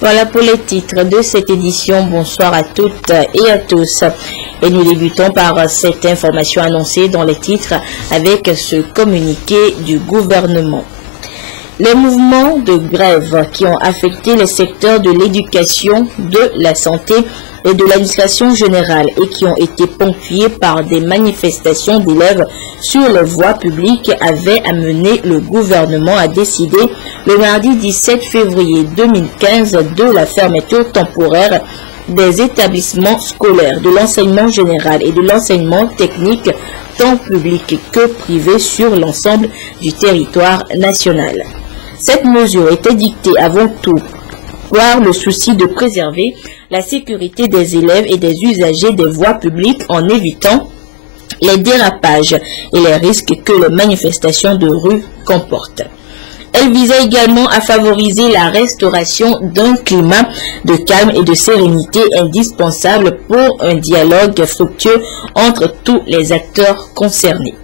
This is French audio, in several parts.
Voilà pour les titres de cette édition. Bonsoir à toutes et à tous. Et nous débutons par cette information annoncée dans les titres avec ce communiqué du gouvernement. Les mouvements de grève qui ont affecté les secteurs de l'éducation, de la santé et de l'administration générale et qui ont été ponctués par des manifestations d'élèves sur les voies publiques avaient amené le gouvernement à décider le mardi 17 février 2015 de la fermeture temporaire des établissements scolaires, de l'enseignement général et de l'enseignement technique, tant public que privé, sur l'ensemble du territoire national. Cette mesure était dictée avant tout par le souci de préserver la sécurité des élèves et des usagers des voies publiques en évitant les dérapages et les risques que les manifestations de rue comportent. Elle visait également à favoriser la restauration d'un climat de calme et de sérénité indispensable pour un dialogue fructueux entre tous les acteurs concernés.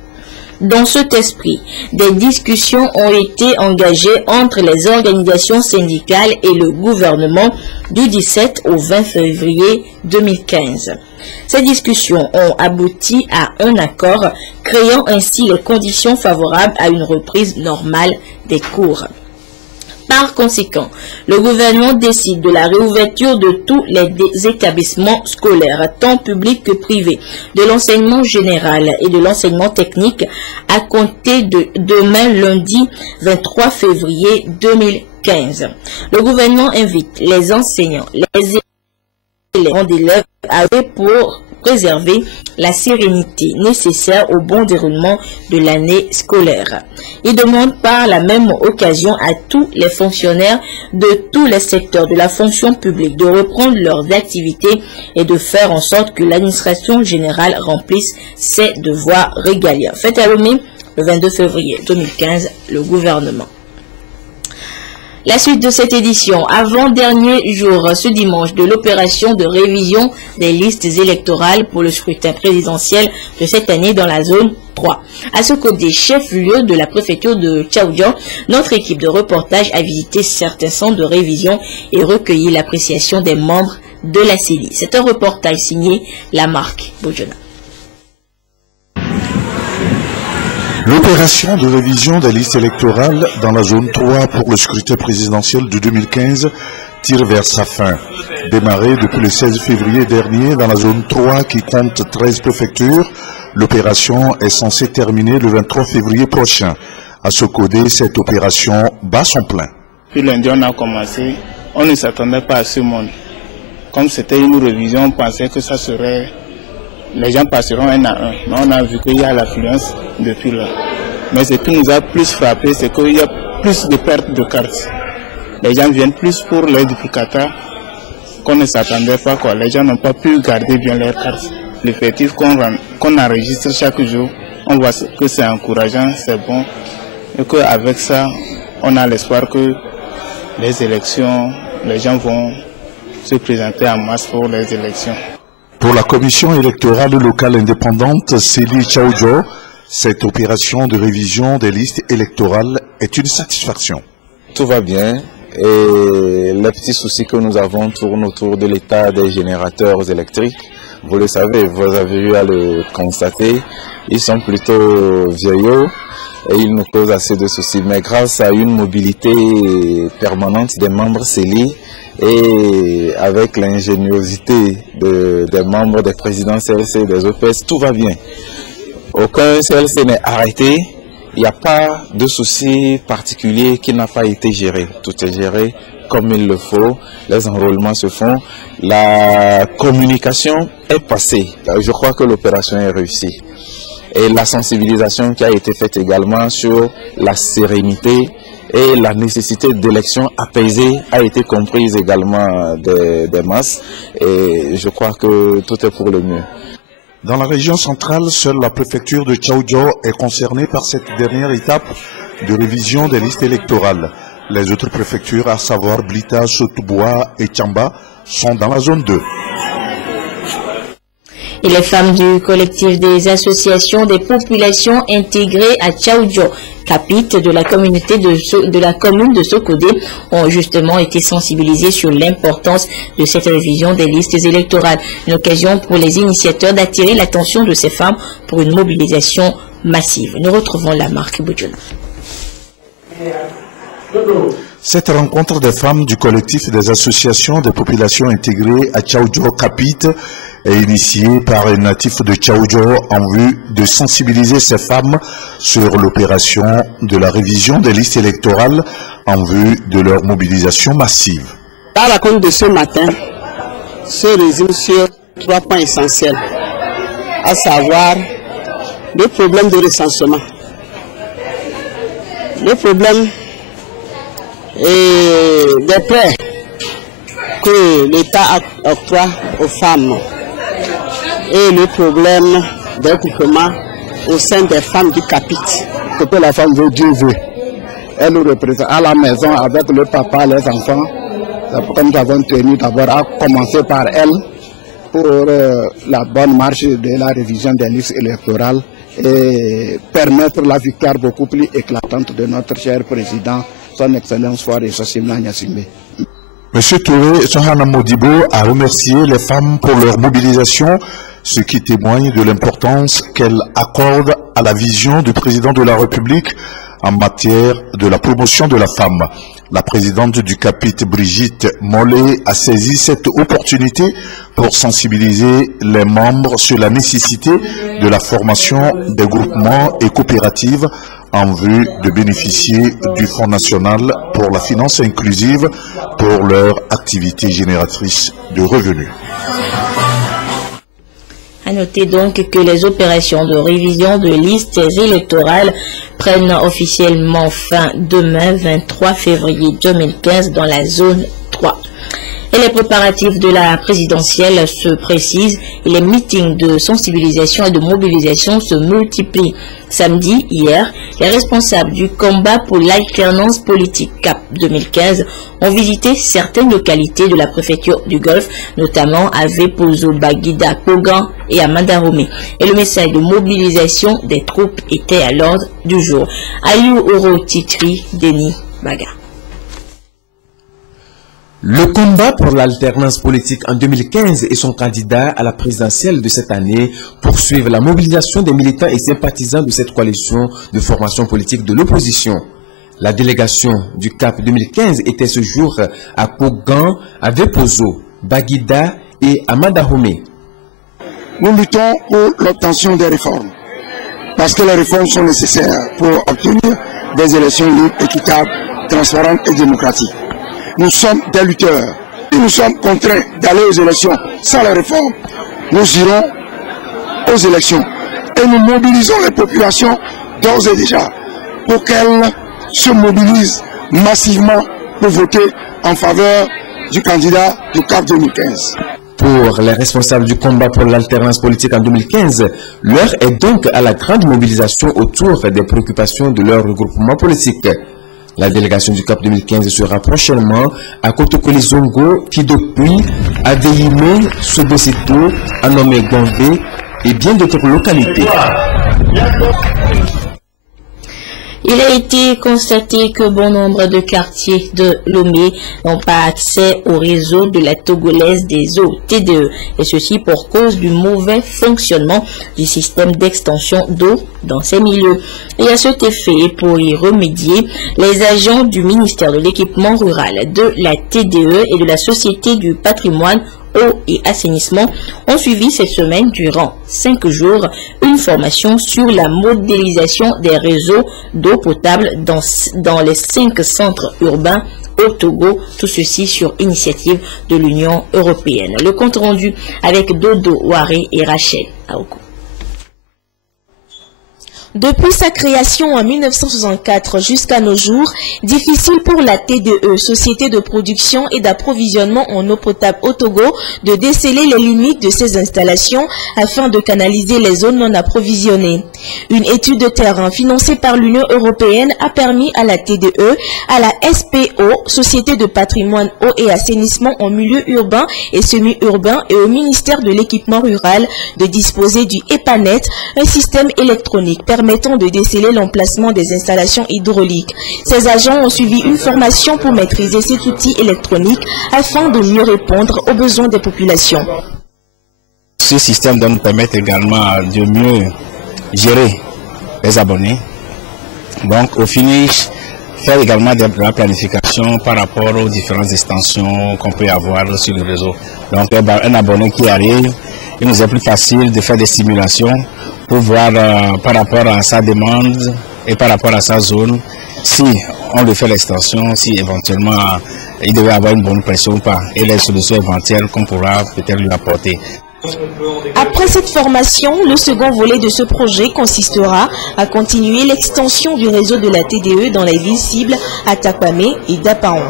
Dans cet esprit, des discussions ont été engagées entre les organisations syndicales et le gouvernement du 17 au 20 février 2015. Ces discussions ont abouti à un accord, créant ainsi les conditions favorables à une reprise normale des cours. Par conséquent, le gouvernement décide de la réouverture de tous les établissements scolaires, tant publics que privés, de l'enseignement général et de l'enseignement technique à compter de demain lundi 23 février 2015. Le gouvernement invite les enseignants, les élèves à veiller pour préserver la sérénité nécessaire au bon déroulement de l'année scolaire. Il demande par la même occasion à tous les fonctionnaires de tous les secteurs de la fonction publique de reprendre leurs activités et de faire en sorte que l'administration générale remplisse ses devoirs régaliens. Fait allumer le 22 février 2015 le gouvernement. La suite de cette édition, avant-dernier jour ce dimanche de l'opération de révision des listes électorales pour le scrutin présidentiel de cette année dans la zone 3. À ce côté chef-lieu de la préfecture de Tchaoudjan, notre équipe de reportage a visité certains centres de révision et recueilli l'appréciation des membres de la CELI. C'est un reportage signé Lamarck Bojona. L'opération de révision des listes électorales dans la zone 3 pour le scrutin présidentiel de 2015 tire vers sa fin. Démarrée depuis le 16 février dernier dans la zone 3 qui compte 13 préfectures, l'opération est censée terminer le 23 février prochain. À ce côté, cette opération bat son plein. Puis lundi, on a commencé. On ne s'attendait pas à ce monde. Comme c'était une révision, on pensait que ça serait... Les gens passeront un à un, mais on a vu qu'il y a l'affluence depuis là. Mais ce qui nous a plus frappé, c'est qu'il y a plus de pertes de cartes. Les gens viennent plus pour les duplicata qu'on ne s'attendait pas, quoi. Les gens n'ont pas pu garder bien leurs cartes. L'effectif qu'on enregistre chaque jour, on voit que c'est encourageant, c'est bon. Et qu'avec ça, on a l'espoir que les élections, les gens vont se présenter en masse pour les élections. Pour la commission électorale locale indépendante CELI Tchaoudjan, cette opération de révision des listes électorales est une satisfaction. Tout va bien et les petits soucis que nous avons tournent autour de l'état des générateurs électriques. Vous le savez, vous avez eu à le constater, ils sont plutôt vieillots et ils nous causent assez de soucis. Mais grâce à une mobilité permanente des membres CELI, et avec l'ingéniosité des membres des présidents CLC, des OPS, tout va bien. Aucun CLC n'est arrêté, il n'y a pas de souci particulier qui n'a pas été géré. Tout est géré comme il le faut, les enrôlements se font, la communication est passée. Je crois que l'opération est réussie. Et la sensibilisation qui a été faite également sur la sérénité et la nécessité d'élections apaisées a été comprise également des masses et je crois que tout est pour le mieux. Dans la région centrale, seule la préfecture de Tchaoudjan est concernée par cette dernière étape de révision des listes électorales. Les autres préfectures, à savoir Blita, Sotouboua et Tchamba, sont dans la zone 2. Et les femmes du collectif des associations des populations intégrées à Tchaoudjan Capit de la communauté de la commune de Sokodé ont justement été sensibilisés sur l'importance de cette révision des listes électorales. Une occasion pour les initiateurs d'attirer l'attention de ces femmes pour une mobilisation massive. Nous retrouvons la marque Boudjouna. Cette rencontre des femmes du collectif des associations des populations intégrées à Tchaoudjo Capit est initiée par un natif de Tchaoudjo en vue de sensibiliser ces femmes sur l'opération de la révision des listes électorales en vue de leur mobilisation massive. La rencontre de ce matin se résume sur 3 points essentiels, à savoir le problème de recensement, le problème des prêts que l'État octroie aux femmes et le problème des groupements au sein des femmes du Capit. Ce que la femme veut, Dieu veut. Elle nous représente à la maison avec le papa, les enfants. C'est pourquoi nous avons tenu d'abord à commencer par elle pour la bonne marche de la révision des listes électorales et permettre la victoire beaucoup plus éclatante de notre cher président, son Excellence Foire Sossimna Nyasimbe. Monsieur Touré Sohana Modibo a remercié les femmes pour leur mobilisation, ce qui témoigne de l'importance qu'elles accordent à la vision du président de la République en matière de la promotion de la femme. La présidente du Capit, Brigitte Mollet, a saisi cette opportunité pour sensibiliser les membres sur la nécessité de la formation des groupements et coopératives en vue de bénéficier du Fonds national pour la finance inclusive pour leur activité génératrice de revenus. À noter donc que les opérations de révision de listes électorales prennent officiellement fin demain 23 février 2015 dans la zone 3. Et les préparatifs de la présidentielle se précisent et les meetings de sensibilisation et de mobilisation se multiplient. Samedi, hier, les responsables du combat pour l'alternance politique CAP 2015 ont visité certaines localités de la préfecture du Golfe, notamment à Vepozo, Baguida, Kogan et à Mandaromé. Et le message de mobilisation des troupes était à l'ordre du jour. Ayou Oro Titri, Denis Baga. Le combat pour l'alternance politique en 2015 et son candidat à la présidentielle de cette année poursuivent la mobilisation des militants et sympathisants de cette coalition de formation politique de l'opposition. La délégation du CAP 2015 était ce jour à Kogan, à Vepozo, Baguida et à Mandaromé. Nous luttons pour l'obtention des réformes, parce que les réformes sont nécessaires pour obtenir des élections libres, équitables, transparentes et démocratiques. Nous sommes des lutteurs. Si nous sommes contraints d'aller aux élections sans la réforme, nous irons aux élections. Et nous mobilisons les populations d'ores et déjà pour qu'elles se mobilisent massivement pour voter en faveur du candidat du CAP 2015. Pour les responsables du combat pour l'alternance politique en 2015, l'heure est donc à la grande mobilisation autour des préoccupations de leur regroupement politique. La délégation du CAP 2015 sera prochainement à Kotokoli Zongo, Kidopui, Adeyime, Sobosito, Anome Gombe et bien d'autres localités. Il a été constaté que bon nombre de quartiers de Lomé n'ont pas accès au réseau de la Togolaise des eaux, TDE, et ceci pour cause du mauvais fonctionnement du système d'extension d'eau dans ces milieux. Et à cet effet, pour y remédier, les agents du ministère de l'équipement rural, de la TDE et de la Société du patrimoine eau et assainissement ont suivi cette semaine durant 5 jours une formation sur la modélisation des réseaux d'eau potable dans les 5 centres urbains au Togo, tout ceci sur initiative de l'Union européenne. Le compte rendu avec Dodo Ouaré et Rachel Aoko. Depuis sa création en 1964 jusqu'à nos jours, difficile pour la TDE, Société de production et d'approvisionnement en eau potable au Togo, de déceler les limites de ces installations afin de canaliser les zones non approvisionnées. Une étude de terrain financée par l'Union européenne a permis à la TDE, à la SPO, Société de patrimoine eau et assainissement en milieu urbain et semi-urbain, et au ministère de l'équipement rural de disposer du EPANET, un système électronique permettant permettant de déceler l'emplacement des installations hydrauliques. Ces agents ont suivi une formation pour maîtriser cet outil électronique afin de mieux répondre aux besoins des populations. Ce système doit nous permettre également de mieux gérer les abonnés. Donc au finish, faire également de la planification par rapport aux différentes extensions qu'on peut avoir sur le réseau. Donc un abonné qui arrive, il nous est plus facile de faire des simulations pour voir par rapport à sa demande et par rapport à sa zone, si on lui fait l'extension, si éventuellement il devait avoir une bonne pression ou pas, et les solutions éventuelles qu'on pourra peut-être lui apporter. Après cette formation, le second volet de ce projet consistera à continuer l'extension du réseau de la TDE dans les villes cibles à Takwame et Dapaon.